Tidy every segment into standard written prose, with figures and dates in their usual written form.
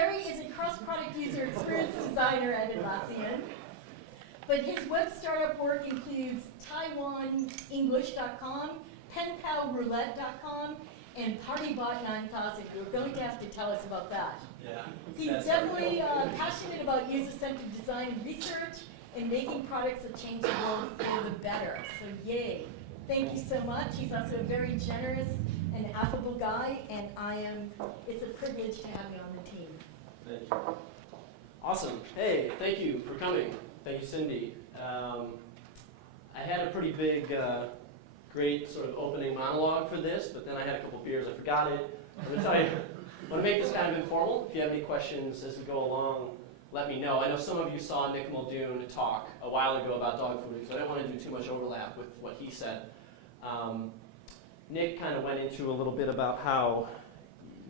Jerry is a cross-product user experience designer at Atlassian. But his web startup work includes TaiwanEnglish.com, PenPalRoulette.com, and PartyBot9000. You're going to have to tell us about that. Yeah. He's definitely passionate about user-centered design and research and making products that change the world for the better. So yay. Thank you so much. He's also a very generous and affable guy, and it's a privilege to have you on the team. Thank you. Awesome. Hey, thank you for coming. Thank you, Cindy. I had a pretty big, great sort of opening monologue for this, but then I had a couple beers. I forgot it. I'm going to tell you, I want to make this kind of informal. If you have any questions as we go along, let me know. I know some of you saw Nick Muldoon talk a while ago about dog food, so I don't want to do too much overlap with what he said. Nick kind of went into a little bit about how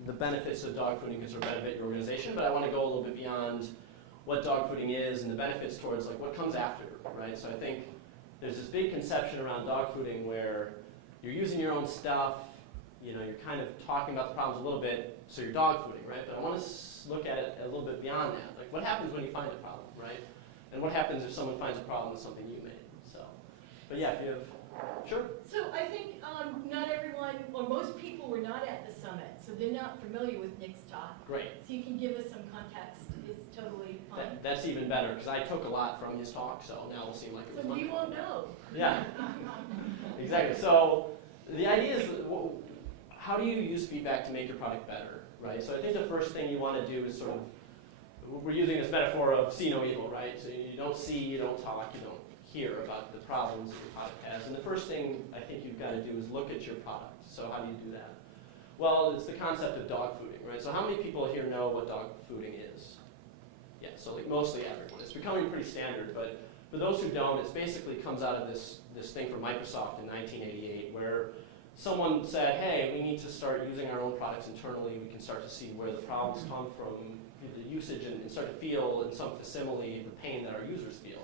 the benefits of dog fooding can sort of benefit your organization, but I want to go a little bit beyond what dog fooding is and the benefits towards like what comes after, right? So I think there's this big conception around dog fooding where you're using your own stuff, you know, you're kind of talking about the problems a little bit, so you're dog fooding, right? But I want to look at it a little bit beyond that. Like what happens when you find a problem, right? And what happens if someone finds a problem with something you made? So, but yeah, if you have, sure. So I think not everyone, or most people were not at the summit, so they're not familiar with Nick's talk. Great. So you can give us some context. It's totally fine. That's even better, because I took a lot from his talk, so now it'll seem like it was So we fun. won't know. Yeah, exactly. So the idea is, how do you use feedback to make your product better, right? So I think the first thing you want to do is sort of, we're using this metaphor of see no evil, right? So you don't see, you don't talk, you don't hear about the problems that your product has. And the first thing I think you've got to do is look at your product. So how do you do that? Well, it's the concept of dog fooding, right? So how many people here know what dog fooding is? Yeah, so like mostly everyone. It's becoming pretty standard, but for those who don't, it basically comes out of this thing from Microsoft in 1988 where someone said, hey, we need to start using our own products internally. We can start to see where the problems come from, the usage, and start to feel in some facsimile the pain that our users feel.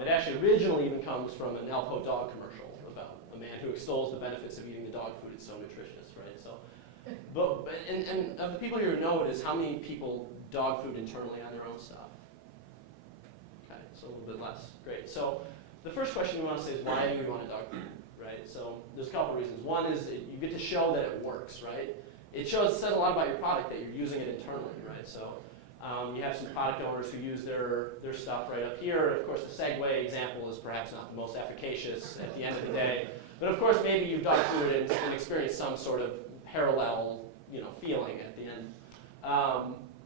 It actually originally even comes from an Alpo dog commercial about a man who extols the benefits of eating the dog food. It's so nutritious, right? So, and of the people here who know it is how many people dog food internally on their own stuff? Okay, so a little bit less. Great. So the first question you want to say is why do you want to dog food, right? So there's a couple reasons. One is you get to show that it works, right? It says a lot about your product that you're using it internally, right? So you have some product owners who use their stuff right up here. Of course, the Segway example is perhaps not the most efficacious at the end of the day. But of course, maybe you've dog food and experienced some sort of parallel, feeling at the end.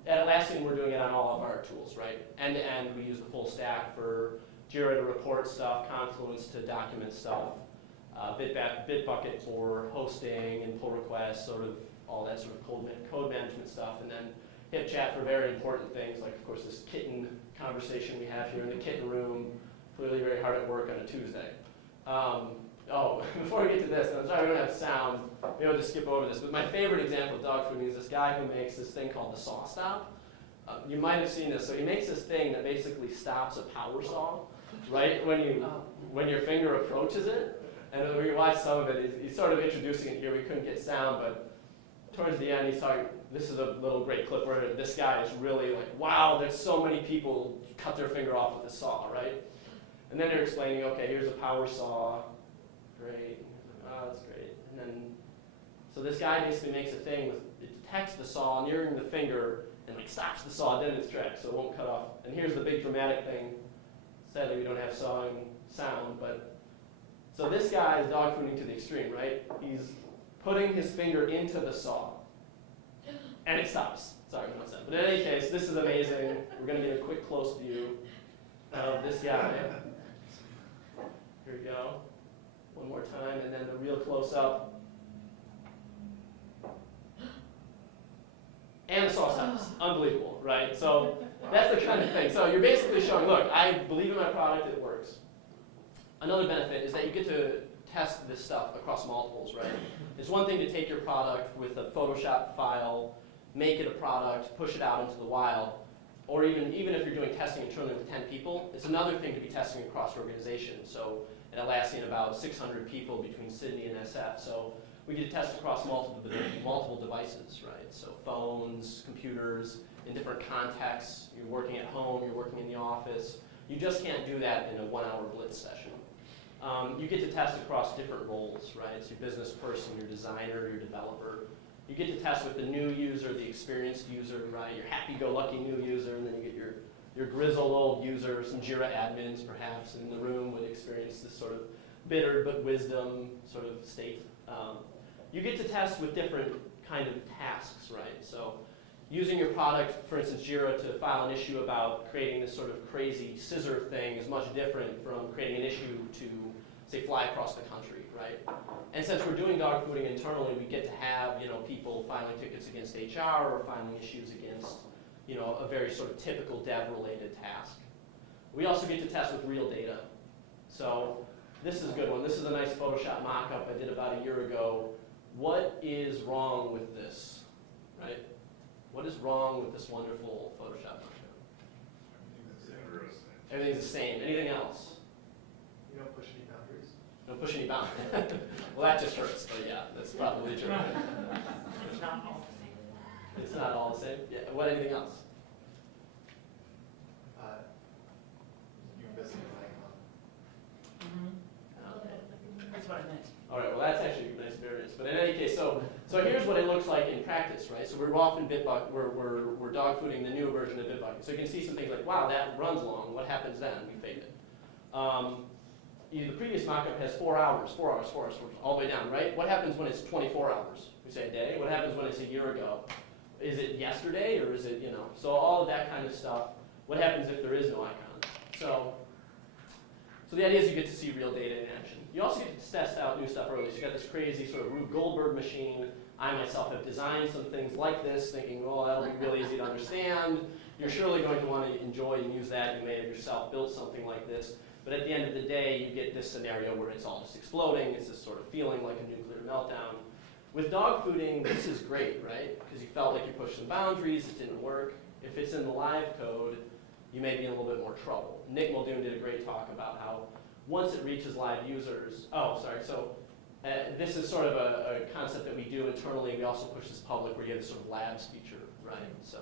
At Atlassian, we're doing it on all of our tools, right? End to end, we use the full stack for Jira to report stuff, Confluence to document stuff, Bitbucket for hosting and pull requests, sort of all that sort of code management stuff, and then HipChat for very important things, like of course this kitten conversation we have here in the kitten room, clearly very hard at work on a Tuesday. Before we get to this, and I'm sorry we don't have sound, maybe I'll just skip over this, but my favorite example of dog fooding is this guy who makes this thing called the saw stop. You might have seen this. So he makes this thing that basically stops a power saw, right, when your finger approaches it. And when you watch some of it, he's sort of introducing it here. We couldn't get sound, but towards the end, he's talking, this is a little great clip where this guy is really like, wow, there's so many people cut their finger off with a saw, right? And then they're explaining, okay, here's a power saw. Great. Oh, that's great. And then, so this guy basically makes a thing with, it detects the saw nearing the finger and like stops the saw dead in its tracks so it won't cut off. And here's the big dramatic thing. Sadly, we don't have sawing sound, but so this guy is dog fooding to the extreme, right? He's putting his finger into the saw and it stops. Sorry, no sound. But in any case, this is amazing. We're going to get a quick close view of this guy. Here we go. One more time, and then the real close-up. And the saw stops. Unbelievable, right? So that's the kind of thing. So you're basically showing, look, I believe in my product, it works. Another benefit is that you get to test this stuff across multiples, right? It's one thing to take your product with a Photoshop file, make it a product, push it out into the wild, or even if you're doing testing internally with 10 people, it's another thing to be testing across organizations. So at Atlassian, about 600 people between Sydney and SF. So we get to test across multiple devices, right? So phones, computers, in different contexts. You're working at home, you're working in the office. You just can't do that in a 1-hour blitz session. You get to test across different roles, right? So your business person, your designer, your developer. You get to test with the new user, the experienced user, right? Your happy-go-lucky new user, and then you get your grizzled old user, some Jira admins perhaps in the room would experience this sort of bitter but wisdom sort of state. You get to test with different kind of tasks, right? So using your product, for instance, Jira, to file an issue about creating this sort of crazy scissor thing is much different from creating an issue to, say, fly across the country, right? And since we're doing dog fooding internally, we get to have, people filing tickets against HR or filing issues against, a very sort of typical dev-related task. We also get to test with real data. So this is a good one. This is a nice Photoshop mock-up I did about a year ago. What is wrong with this, right? What is wrong with this wonderful Photoshop mock-up? Everything's the same. Anything else? You don't push any boundaries. Don't push any boundaries. Well, that just hurts, but yeah, that's probably true. It's not all the same. It's not all the same? Yeah, what, anything else? You're missing an icon. That's what I meant. All right, well, that's actually a nice variance. But in any case, so here's what it looks like in practice, right? So we're off in Bitbucket, we're dog fooding the new version of Bitbucket. So you can see some things like, wow, that runs long. What happens then? We fade it. The previous mockup has 4 hours, all the way down, right? What happens when it's 24 hours? We say a day. What happens when it's a year ago? Is it yesterday, or is it, So all of that kind of stuff. What happens if there is no icon? So the idea is you get to see real data in action. You also get to test out new stuff early. So you got this crazy sort of Rube Goldberg machine. I myself have designed some things like this, thinking, well, that'll be really easy to understand. You're surely going to want to enjoy and use that. You may have yourself built something like this. But at the end of the day, you get this scenario where it's all just exploding. It's this sort of feeling like a nuclear meltdown. With dog fooding, this is great, right? Because you felt like you pushed some boundaries, it didn't work. If it's in the live code, you may be in a little bit more trouble. Nick Muldoon did a great talk about how once it reaches live users, this is sort of a concept that we do internally. We also push this public where you have this sort of labs feature, right? So,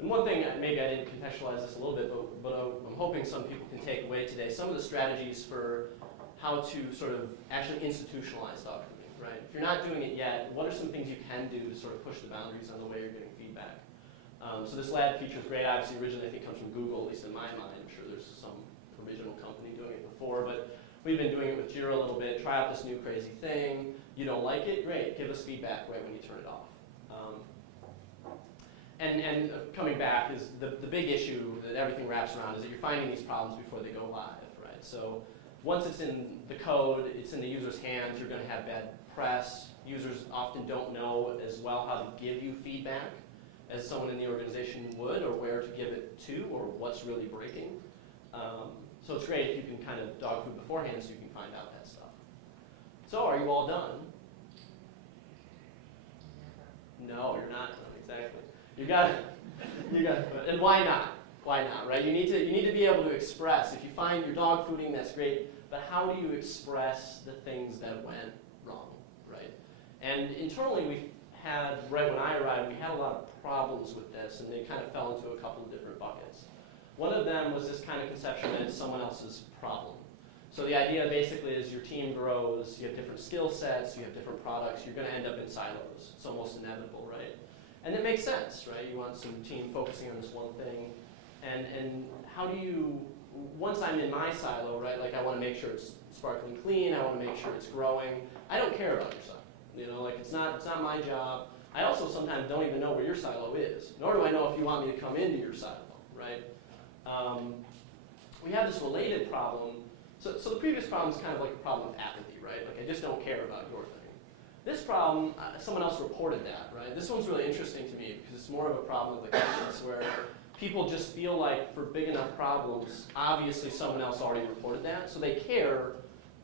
and one thing, maybe I didn't contextualize this a little bit, but I'm hoping some people can take away today some of the strategies for how to sort of actually institutionalize dog fooding, right? If you're not doing it yet, what are some things you can do to sort of push the boundaries on the way you're getting feedback? So this lab feature is great. Obviously, originally I think comes from Google, at least in my mind. I'm sure there's some original company doing it before, but we've been doing it with Jira a little bit. Try out this new crazy thing. You don't like it? Great. Give us feedback right when you turn it off. And coming back is the big issue that everything wraps around is that you're finding these problems before they go live, right? So once it's in the code, it's in the user's hands, you're going to have bad press. Users often don't know as well how to give you feedback as someone in the organization would, or where to give it to, or what's really breaking. So it's great if you can kind of dog food beforehand so you can find out that stuff. So are you all done? No, you're not done, exactly. You got it. And why not? Why not, right? You need to be able to express. If you find you're dog fooding, that's great, but how do you express the things that went wrong, right? And internally we had, right when I arrived, we had a lot of problems with this, and they kind of fell into a couple of different buckets. One of them was this kind of conception that it's someone else's problem. So the idea basically is your team grows, you have different skill sets, you have different products, you're going to end up in silos. It's almost inevitable, right? And it makes sense, right? You want some team focusing on this one thing. And how do you, once I'm in my silo, right, like I want to make sure it's sparkling clean, I want to make sure it's growing. I don't care about your silo. Like it's not my job. I also sometimes don't even know where your silo is, nor do I know if you want me to come into your silo, right? We have this related problem. So the previous problem is kind of like a problem of apathy, right? Like I just don't care about your thing. This problem, someone else reported that, right? This one's really interesting to me because it's more of a problem of the conscience where people just feel like for big enough problems, obviously someone else already reported that, so they care,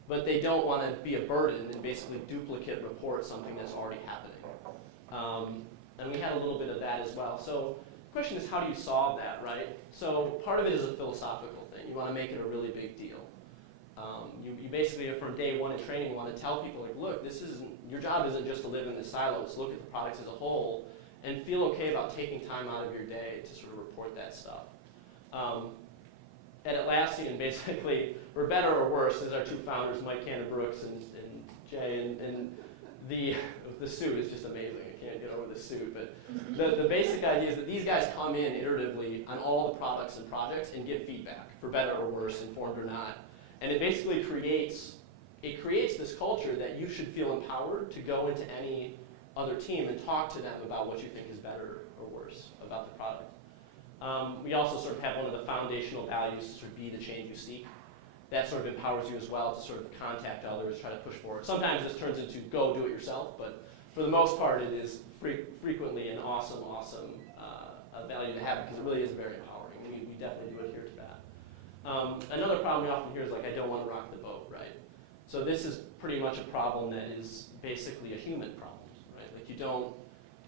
but they don't want to be a burden and basically duplicate report something that's already happening. And we had a little bit of that as well. So the question is, how do you solve that, right? So part of it is a philosophical thing. You want to make it a really big deal. You basically, from day one in training, want to tell people, like, look, this isn't, your job isn't just to live in this silo, it's to look at the products as a whole and feel okay about taking time out of your day to sort of report that stuff. At Atlassian, basically, we're better or worse as our two founders, Mike Cannon-Brooks and Jay, and the suit is just amazing. I can't get over the suit, but the basic idea is that these guys come in iteratively on all the products and projects and give feedback, for better or worse, informed or not. And it basically creates this culture that you should feel empowered to go into any other team and talk to them about what you think is better or worse about the product. We also sort of have one of the foundational values to sort of be the change you seek. That sort of empowers you as well to sort of contact others, try to push forward. Sometimes this turns into go do it yourself, but for the most part it is frequently an awesome value to have because it really is very empowering. We definitely do adhere to that. Another problem we often hear is like, I don't want to rock the boat, right? So this is pretty much a problem that is basically a human problem, right? Like you don't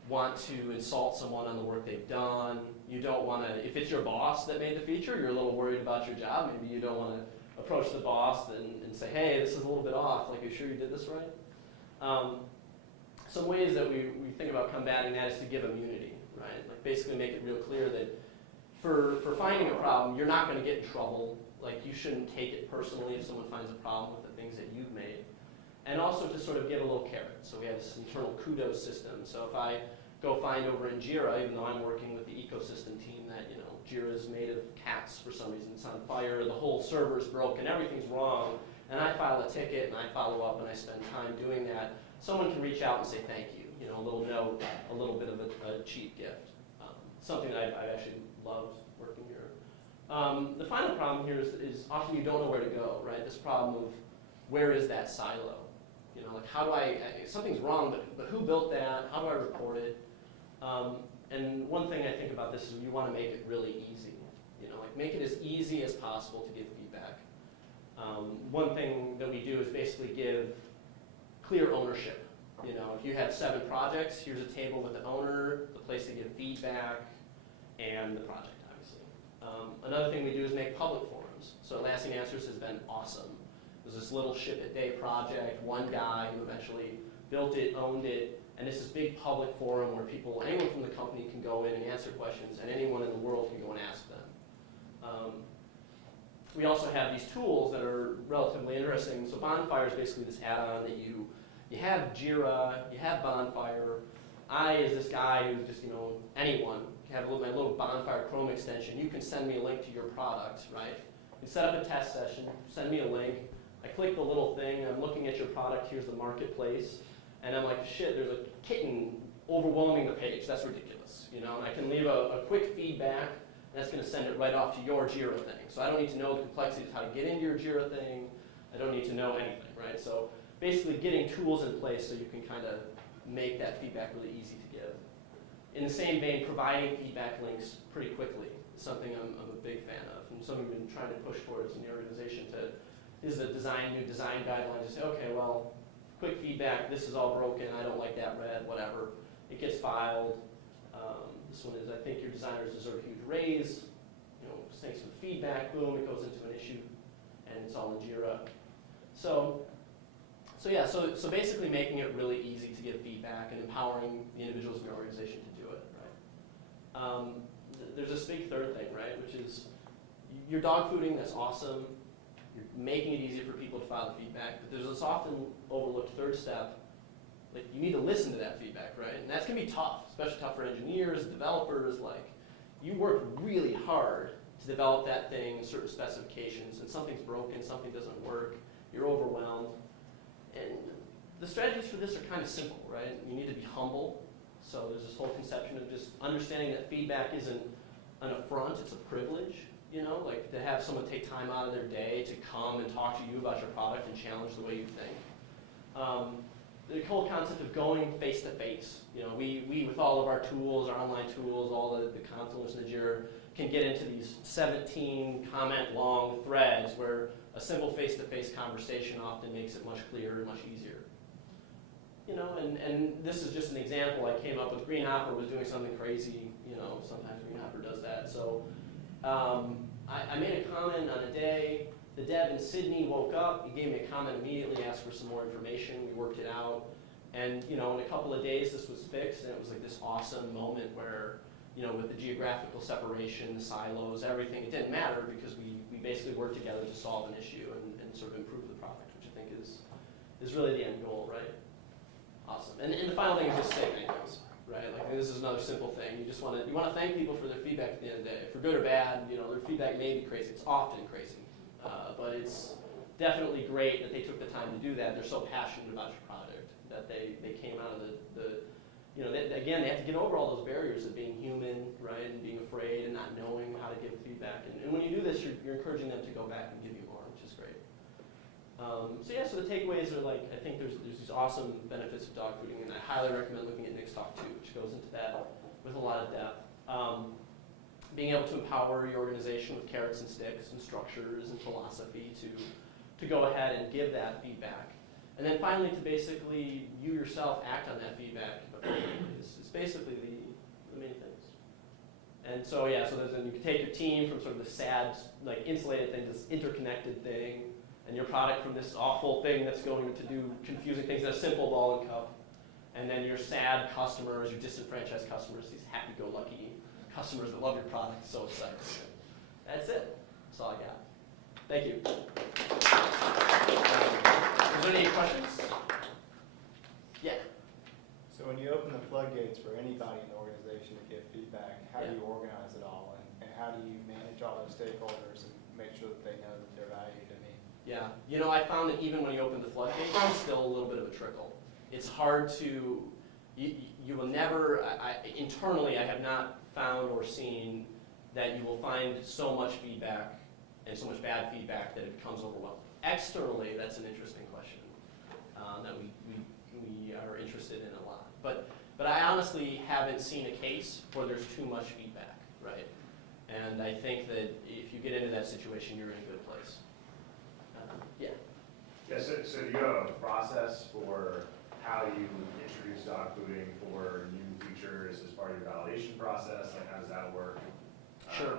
want to insult someone on the work they've done. You don't want to, if it's your boss that made the feature, you're a little worried about your job. Maybe you don't want to approach the boss and say, hey, this is a little bit off. Like, are you sure you did this right? Some ways that we think about combating that is to give immunity, right? Like basically make it real clear that for finding a problem, you're not going to get in trouble. Like you shouldn't take it personally if someone finds a problem with the things that you've made. And also to sort of give a little carrot. So we have this internal kudos system. So if I go find over in Jira, even though I'm working with the ecosystem team that, Jira is made of cats for some reason, it's on fire, the whole server's broken, everything's wrong, and I file a ticket and I follow up and I spend time doing that, someone can reach out and say thank you, a little note, a little bit of a cheap gift. Something that I've actually loved working here. The final problem here is often you don't know where to go, right? This problem of where is that silo? Like how do something's wrong, but who built that? How do I report it? And one thing I think about this is you want to make it really easy. Like make it as easy as possible to give feedback. One thing that we do is basically give clear ownership. If you have 7 projects, here's a table with the owner, the place to give feedback, and the project, obviously. Another thing we do is make public forums. So Atlassian Answers has been awesome. It was this little ship-it-day project, one guy who eventually built it, owned it, and it's this big public forum where anyone from the company can go in and answer questions, and anyone in the world can go and ask them. We also have these tools that are relatively interesting. So Bonfire is basically this add-on that you have Jira, you have Bonfire. I, as this guy who's just, anyone, have my little Bonfire Chrome extension. You can send me a link to your product, right? You set up a test session, send me a link. I click the little thing, I'm looking at your product, here's the marketplace. And I'm like, shit, there's a kitten overwhelming the page. That's ridiculous, And I can leave a quick feedback, and that's going to send it right off to your Jira thing. So I don't need to know the complexities of how to get into your Jira thing. I don't need to know anything, right? So basically getting tools in place so you can kind of make that feedback really easy to give. In the same vein, providing feedback links pretty quickly is something I'm a big fan of, and something we've been trying to push towards in the organization is the new design guidelines to say, okay, well, quick feedback, this is all broken, I don't like that red, whatever. It gets filed. This one is, I think your designers deserve a huge raise. Thanks for the feedback, boom, it goes into an issue, and it's all in Jira. So basically making it really easy to give feedback and empowering the individuals in your organization to do it, right? There's this big third thing, right, which is you're dog fooding, that's awesome. You're making it easier for people to file the feedback, but there's this often overlooked third step. Like, you need to listen to that feedback, right? And that's gonna be tough, especially tough for engineers, developers. Like, you work really hard to develop that thing, certain specifications, and something's broken, something doesn't work, you're overwhelmed. And the strategies for this are kind of simple, right? You need to be humble. So there's this whole conception of just understanding that feedback isn't an affront, it's a privilege. Like to have someone take time out of their day to come and talk to you about your product and challenge the way you think. The whole concept of going face to face. We with all of our tools, our online tools, all the Confluence and the Jira, can get into these 17 comment long threads where a simple face to face conversation often makes it much clearer and much easier. And this is just an example I came up with. Greenhopper was doing something crazy. Sometimes Greenhopper does that. So I made a comment on a day. The dev in Sydney woke up. He gave me a comment immediately, asked for some more information. We worked it out. And in a couple of days this was fixed, and it was like this awesome moment where, with the geographical separation, the silos, everything, it didn't matter because we basically worked together to solve an issue and sort of improve the product, which I think is really the end goal, right? Awesome. And the final thing is just say thank yous, right? Like this is another simple thing. You want to thank people for their feedback at the end of the day. For good or bad, their feedback may be crazy. It's often crazy, but it's definitely great that they took the time to do that. They're so passionate about your product that they came out of again, they have to get over all those barriers of being human, right, and being afraid and not knowing how to give feedback. And when you do this, you're encouraging them to go back and give you more, which is great. So the takeaways are I think there's these awesome benefits of dog fooding, and I highly recommend looking at Nick's talk too, which goes into that with a lot of depth. Being able to empower your organization with carrots and sticks and structures and philosophy to go ahead and give that feedback. And then finally, to basically, you yourself act on that feedback is basically the main things. And so, you can take your team from sort of the sad, insulated thing to this interconnected thing, and your product from this awful thing that's going to do confusing things in a simple ball and cup. And then your sad customers, your disenfranchised customers, these happy-go-lucky customers that love your product, so excited. That's it. That's all I got. Thank you. Is there any questions? Yeah. So when you open the floodgates for anybody in the organization to give feedback, how do you organize it all? And how do you manage all those stakeholders and make sure that they know that they're valued? Yeah. I found that even when you open the floodgates, it's still a little bit of a trickle. It's hard to, you will never, internally I have not found or seen that you will find so much feedback and so much bad feedback that it becomes overwhelming. Externally, that's an interesting question that we are interested in a lot. But I honestly haven't seen a case where there's too much feedback, right? And I think that if you get into that situation, you're in a good place. Yeah. Yeah, so do you have a process for how you introduce dog fooding for new features as part of your validation process? Like, how does that work? Sure.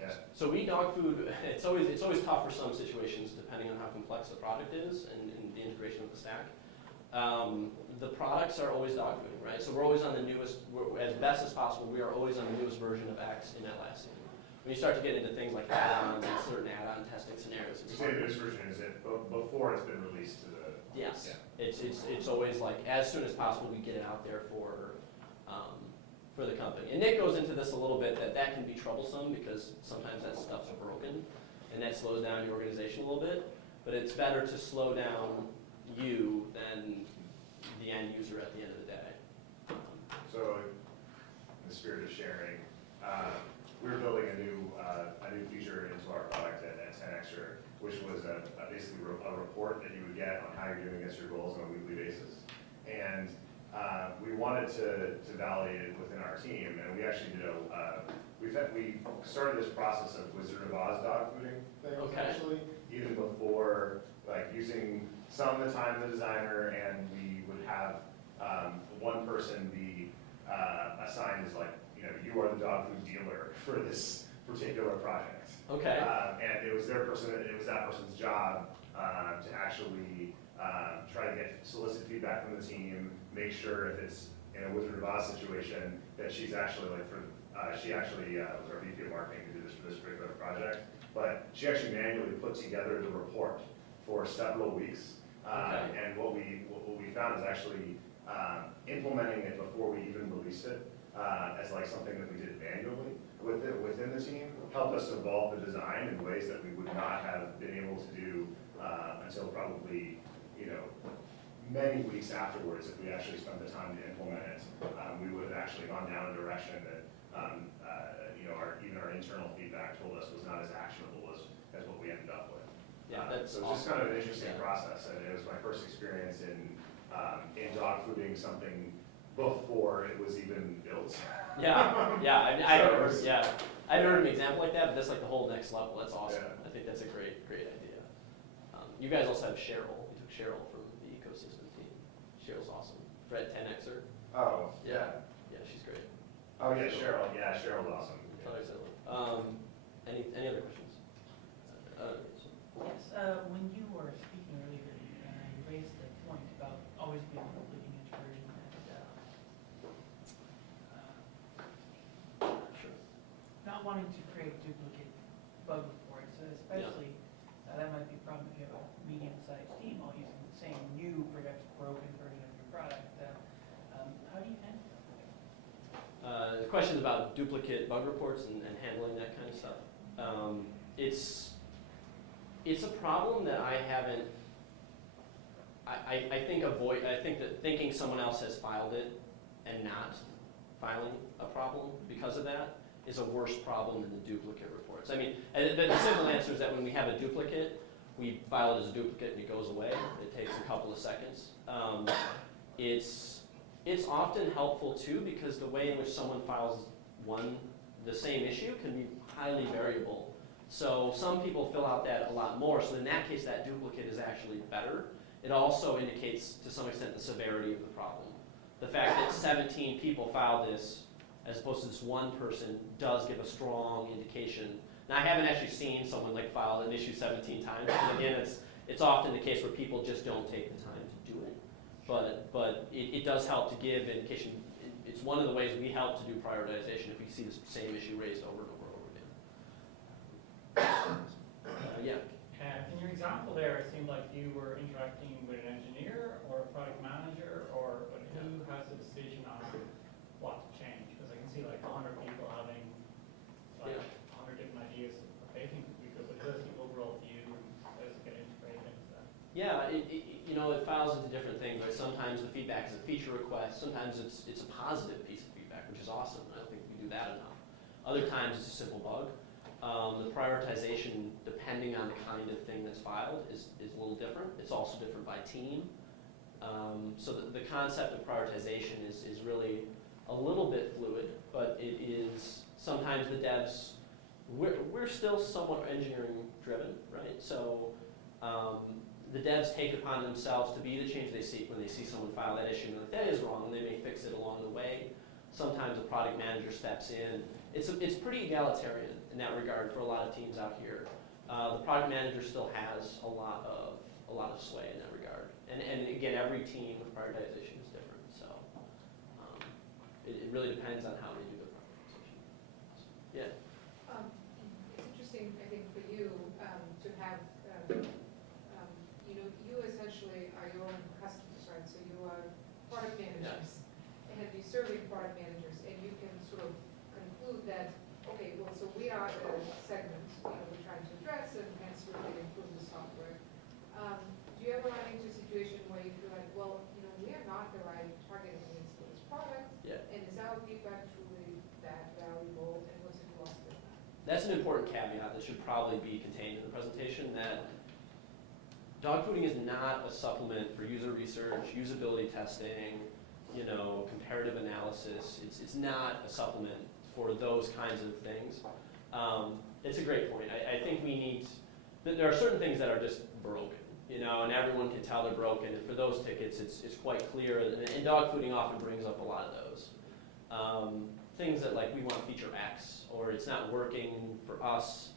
Yeah. So we dog food, it's always tough for some situations depending on how complex the product is and the integration with the stack. The products are always dog fooding, right? So we're always on the newest, as best as possible, we are always on the newest version of X in Atlassian. When you start to get into things like add-ons and certain add-on testing scenarios, You say this version, is it before it's been released to the? yes, Yeah. it's always as soon as possible we get it out there for the company. And Nick goes into this a little bit that can be troublesome because sometimes that stuff's broken and that slows down your organization a little bit. But it's better to slow down you than the end user at the end of the day. So, in the spirit of sharing, we were building a new feature into our product at 10xer, which was basically a report that you would get on how you're doing against your goals on a weekly basis. And we wanted to validate it within our team, and we actually did we started this process of Wizard of Oz dog fooding thing, essentially, even before using some of the time the designer, and we would have one person be assigned as you are the dog food dealer for this particular project. Okay. And it was that person's job to actually try to solicit feedback from the team, make sure if it's in a Wizard of Oz situation that she's actually she actually was our VP of marketing who did this for this particular project, but she actually manually put together the report for several weeks. And what we found is actually implementing it before we even released it as something that we did manually within the team helped us evolve the design in ways that we would not have been able to do until probably many weeks afterwards. If we actually spent the time to implement it, we would have actually gone down a direction that even our internal feedback told us was not as actionable as what we ended up with. Yeah, that's so it's just kind of an interesting process, and it was my first experience in dog fooding something before it was even built. Yeah. I've heard an example like that, but that's the whole next level. That's awesome. Yeah. I think that's a great idea. You guys also have Cheryl. We took Cheryl from the ecosystem team. Cheryl's awesome. Fred 10xer. Oh, yeah. Yeah, she's great. Oh yeah, Cheryl. Yeah, Cheryl's awesome. Any other questions? Yes, when you were speaking earlier, you raised the point about always being on the leading edge wanting to create duplicate bug reports, especially, that might be a problem if you have a medium-sized team all using the same new, perhaps broken version of your product. How do you handle that? Questions about duplicate bug reports and handling that kind of stuff. It's a problem that I haven't. I think that thinking someone else has filed it and not filing a problem because of that is a worse problem than the duplicate reports. I mean, the simple answer is that when we have a duplicate, we file it as a duplicate and it goes away. It takes a couple of seconds. It's often helpful too because the way in which someone files the same issue can be highly variable. So some people fill out that a lot more. So in that case, that duplicate is actually better. It also indicates to some extent the severity of the problem. The fact that 17 people filed this as opposed to this one person does give a strong indication. Now I haven't actually seen someone like file an issue 17 times. And again, it's often the case where people just don't take the time to do it. But it does help to give indication. It's one of the ways we help to do prioritization if we see the same issue raised over and over and over again. Yeah. In your example there, it seemed like you were interacting with an engineer or a product manager, but who has a decision on what to change? Because I can see like 100 people having like 100 different ideas of what they think would be good, but who has the overall view and how does it get integrated into that? Yeah, it files into different things. Right? Sometimes the feedback is a feature request. Sometimes it's a positive piece of feedback, which is awesome. I don't think we do that enough. Other times it's a simple bug. The prioritization, depending on the kind of thing that's filed, is a little different. It's also different by team. So the concept of prioritization is really a little bit fluid, but it is sometimes the devs, we're still somewhat engineering driven, right? So the devs take it upon themselves to be the change they seek when they see someone file that issue and like, that is wrong, and they may fix it along the way. Sometimes a product manager steps in. It's pretty egalitarian in that regard for a lot of teams out here. The product manager still has a lot of sway in that regard. And again, every team with prioritization is different. So it really depends on how they do the prioritization. Yeah. It's interesting, I think, for you to have, you essentially are your own customers, right? So you are product managers, and you're serving product managers, and you can sort of conclude that, okay, well, so we are the segment we're trying to address, and hence we can improve the software. Do you ever run into a situation where you feel like, well, we are not the right target audience for this product, and is our feedback truly that valuable, and what's it lost in that? That's an important caveat that should probably be contained in the presentation, that dogfooding is not a supplement for user research, usability testing, comparative analysis. It's not a supplement for those kinds of things. It's a great point. I think there are certain things that are just broken, and everyone can tell they're broken. And for those tickets, it's quite clear. And dogfooding often brings up a lot of those. Things that like we want feature X, or it's not working for us,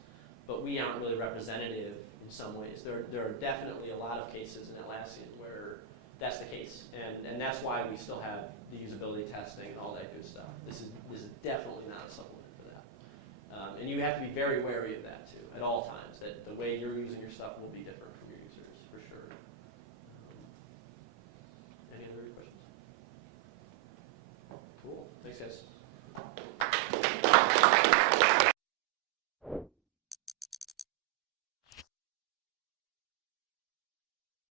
but we aren't really representative in some ways. There are definitely a lot of cases in Atlassian where that's the case, and that's why we still have the usability testing and all that good stuff. This is definitely not a supplement for that, and you have to be very wary of that too at all times. That the way you're using your stuff will be different from your users for sure. Any other questions? Cool. Thanks, guys.